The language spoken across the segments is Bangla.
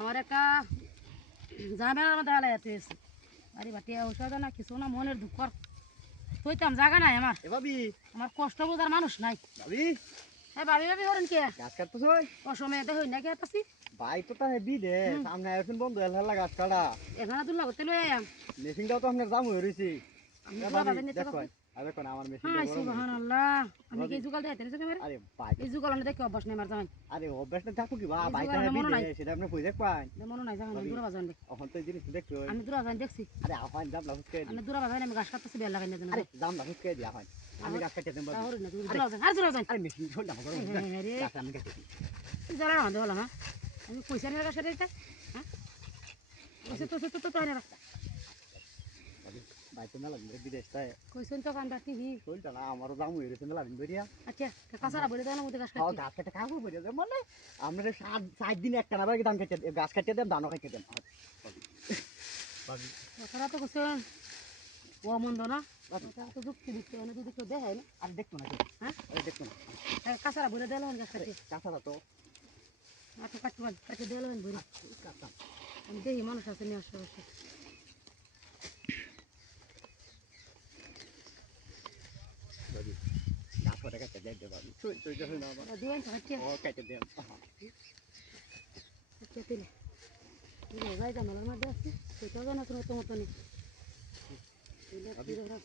আমার একটা ঝামেলার মধ্যে হালাইতে হয়েছে বাড়ি বাটি ঔষধ না কিছু না মনের দুঃখ হইতাম জায়গা নাই আমার ভাবি আমার কষ্ট বোঝার মানুষ নাই ভাবি হ্যাঁ ভাবি ভাবি করেন কে গাছ কাটতেছ অসময়ে দেখুন নাকি আছি ভাই তো তাহে বিদে সামনে এখন বন্ধু এলা গাছ কাটা এখানে দুর্লা করতে লই আম মেশিনটাও তো আপনার দাম হয়ে রয়েছে আমি দুলা বাজার নিতে দেখো দেখুন আমার মেশিনটা হাই গরম সুবহানাল্লাহ আমি কি জুগাল দেখাইতে নিছো ক্যামেরা আরে ভাই এই জুগাল আমি দেখি অভ্যাস নেই মার জামাই আরে অভ্যাস না থাকো কি বা এই ভাই জুগাল তাহে আমার মনে নাই। বিদে সেটা আপনি কই দেখ পাই মনে নাই জামাই দূরা বাজার নেই এখন তো এই জিনিস দেখছো আমি দূরা বাজার দেখছি আরে আহ্বান যাম না হুসকে আমি দূরা বাজার আমি গাছ কাটতেছি বেল লাগাই না জানো আরে যাম না হুসকে দিয়া হয় আমি গাছ কাটতে দেব তাহলে না তুমি দূরা বাজার আর দূরা বাজার আরে মেশিন ছোট না গরম আরে গাছ আমি কাটতে তুই জানা না দেওয়ালাম হ্যাঁ আমি পয়সা নিয়ে গাছ কাটতে হ্যাঁ পয়সা তো তো না রাস্তা ভাই তো মেলা বিদেশ তাই কইছন তো কান্দা টিভি চলটা না আমারও দাম হয়ে রয়েছে মেলা দিন ধরিয়া আচ্ছা কাঁচারা বলে দাও না মধ্যে গাছ কাটতে গাছ কাটতে কাকু বলে দেব মানে আমরা 7 দিন একটা না ধান কাটতে গাছ কাটতে দেন ধানও কাটতে দেন ভাবি কথাটা তো কইছন ও মন্দ না কথা তো যুক্তি দিতে মানে যদি কেউ দেখায় না আর দেখতো না হ্যাঁ ওই দেখতো না কাঁচারা বলে দিলাম গাছ কাটতে কাঁচাটা তো আচ্ছা কাটতে দিলাম বলে কাঁচা আমি দেখি মানুষ আছে নিয়ে আসে বসে ভাবি গাছ ওটা কাটতে দেন ভাবি তুই যখন না আমার দিবেন তো কাটতে ও কাটতে দেন কাটতে দিলে যাই জামালার মধ্যে আছে সেটাও জানা তোমার তো মতো নেই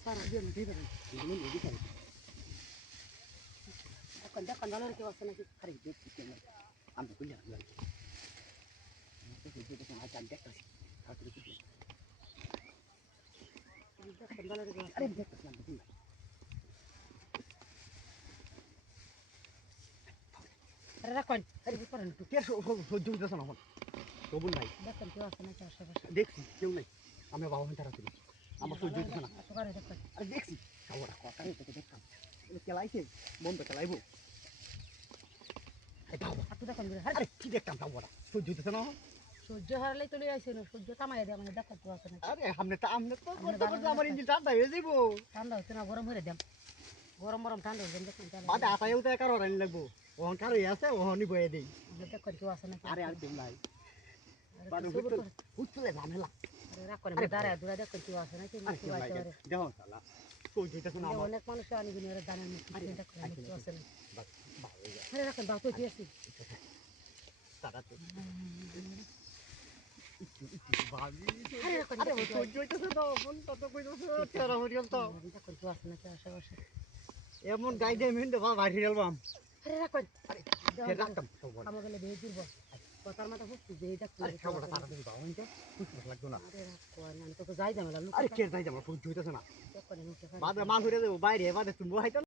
সারা দিয়ে দিবে এখন দেখুন ভালো কেউ আছে নাকি আরে দেখছি কেন আমি কই না দেখুন ভালো কেউ আছে আরে দেখতেছি আমি কই আরে রাখুন আরে করেন একটু কে সহ্য হইতেছ না এখন কবুল ভাই দেখুন কেউ আছে নাকি আশেপাশে দেখছি কেউ নাই আমি বাবা ভাই তারা ছিল আমার সহ্য হইতেছে না একেবারে দেখুন আরে দেখছি খাওয়াটা কথা তোকে দেখতাম খেলাইছে বন্ধ খেলাইবো একটু দেখুন আরে কি দেখতাম খাওয়াটা সহ্য হইতেছে না সূর্য হারালেই চলে আসছে না সূর্য কামাই দেয় মানে দেখুন কেউ আছে নাকি আরে আমনে তো করতে করতে আমার ইঞ্জিন ঠান্ডা হয়ে যাইবো ঠান্ডা হচ্ছে না গরম হয়ে দেন গরম গরম ঠান্ডা হয়ে দেখুন বাদে আটাইও তো একার রানি লাগবো ওহন কার হয়ে আছে ওহনই বয়ে দেই দেখুন কেউ আছে নাকি আরে আর কেউ নাই বাদে সবুর করে। হুতলে ঝামেলা আরে রাখুন দাঁড়ায় দূরে দেখুন কেউ আছে নাকি আর কেউ নাই দেখো শালা সহ্য হইতেছে না আমার অনেক মানুষ আনি কিনে দানের মধ্যে দেখুন কেউ আছে নাকি বাস ভালো হয়ে আরে রাখুন দাও তো কি আছে তারা তো ভাবি আরে রাখুন আরে সহ্য হইতেছে না ফোন কত কইতেছে তেরা হরিয়াল তো দেখুন কেউ আছে নাকি আশেপাশে এমন গাইডে মিন্টে বাড়ি গেলাম আরে রাখুন ফের রাখতাম আমার গেলে দিয়ে দিব কথার মাথা বুঝছি যে এটা আরে খাবারটা তাড়াতাড়ি দাও আমি তো বুঝতে লাগতো না আরে রাখুন আমি তোকে যাই দাম আরে কে যাই যাবো সহ্য হইতেছে না দেখুন বাদে মাল হইয়া যাবো বাইরে বাদে তুমি হাইতো